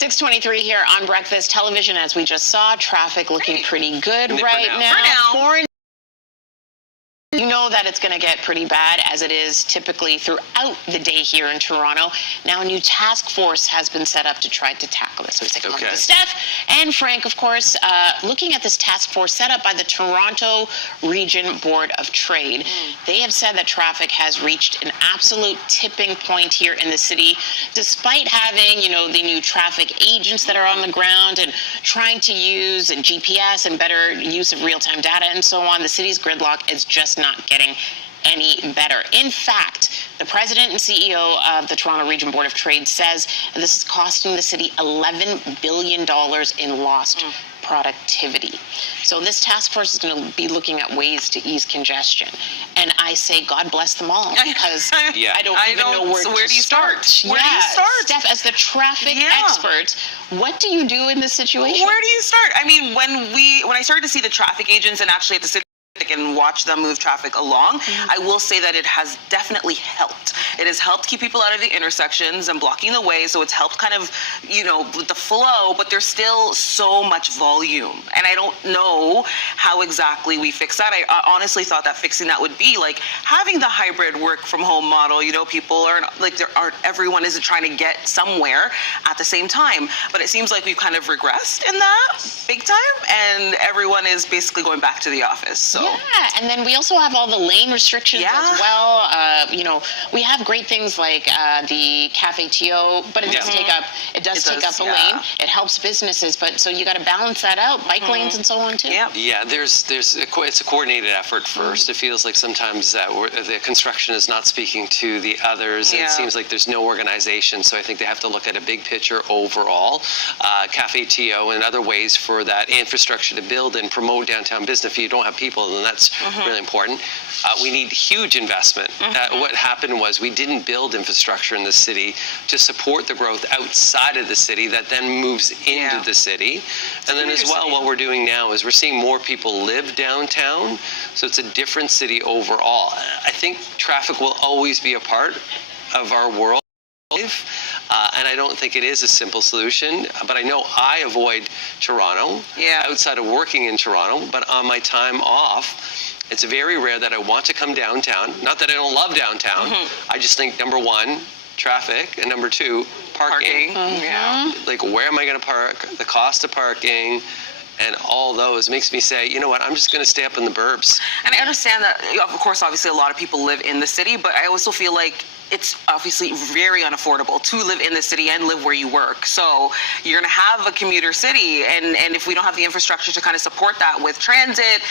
6:23 here on Breakfast Television. As we just saw, traffic looking pretty good right now. You know that it's going to get pretty bad, as it is typically throughout the day here in Toronto. Now, a new task force has been set up to try to tackle this. So we take a look at Steph and Frank, of course, looking at this task force set up by the Toronto Region Board of Trade. They have said that traffic has reached an absolute tipping point here in the city, despite having, the new traffic agents that are on the ground and trying to use GPS and better use of real-time data and so on. The city's gridlock is just not getting any better. In fact, the president and CEO of the Toronto Region Board of Trade says this is costing the city $11 billion in lost productivity. So this task force is going to be looking at ways to ease congestion. And I say, God bless them all, because I don't even know where to start. Where do you start? Steph, as the traffic expert, what do you do in this situation? Where do you start? I mean, when I started to see the traffic agents and actually at the city and watch them move traffic along, I will say that it has definitely helped. It has helped keep people out of the intersections and blocking the way, so it's helped kind of, with the flow, but there's still so much volume. And I don't know how exactly we fix that. I honestly thought that fixing that would be like having the hybrid work from home model. People are everyone isn't trying to get somewhere at the same time. But it seems like we've kind of regressed in that big time, and everyone is basically going back to the office. So. Yeah, and then we also have all the lane restrictions as well. We have great things like the Cafe TO, but it does take up a lane. It helps businesses, but so you got to balance that out. Bike lanes and so on too. Yeah, it's a coordinated effort first. It feels like sometimes that the construction is not speaking to the others. It seems like there's no organization, so I think they have to look at a big picture overall. Cafe TO and other ways for that infrastructure to build and promote downtown business. If you don't have people, then that's really important. We need huge investment. What happened was we didn't build infrastructure in the city to support the growth outside of the city that then moves into the city. And then as well, what we're doing now is we're seeing more people live downtown, so it's a different city overall. I think traffic will always be a part of our world. And I don't think it is a simple solution, but I know I avoid Toronto outside of working in Toronto, but on my time off, it's very rare that I want to come downtown. Not that I don't love downtown. I just think, number one, traffic, and number two, parking. Like, where am I going to park? The cost of parking. And all those makes me say, you know what, I'm just going to stay up in the burbs. And I understand that, of course, obviously a lot of people live in the city, but I also feel like it's obviously very unaffordable to live in the city and live where you work. So you're going to have a commuter city, and if we don't have the infrastructure to kind of support that with transit,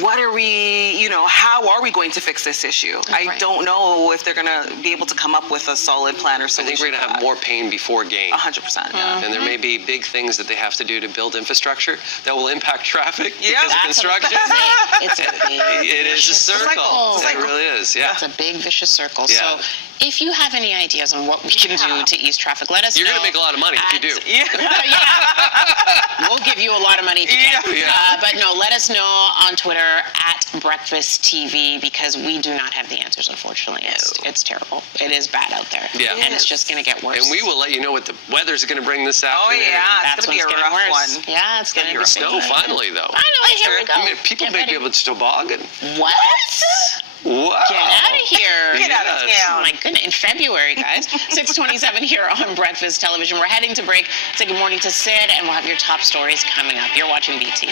what are we, how are we going to fix this issue? I don't know if they're going to be able to come up with a solid plan or solution. I think we're going to have more pain before gain. 100%. And there may be big things that they have to do to build infrastructure that will impact traffic because of construction. It is a circle. It really is. It's a big vicious circle. So if you have any ideas on what we can do to ease traffic, let us know. You're going to make a lot of money if you do. We'll give you a lot of money if you can. But no, let us know on Twitter at Breakfast TV, because we do not have the answers, unfortunately. It's terrible. It is bad out there. And it's just going to get worse. And we will let you know what the weather's going to bring this afternoon. It's going to be a rough one. Yeah, it's going to be snow finally, though. Finally, here we go. I mean, people may be able to toboggan. What? Wow. Get out of here. Get out of town. Oh my goodness. In February, guys. 6:27 here on Breakfast Television. We're heading to break. Say good morning to Sid, and we'll have your top stories coming up. You're watching BT.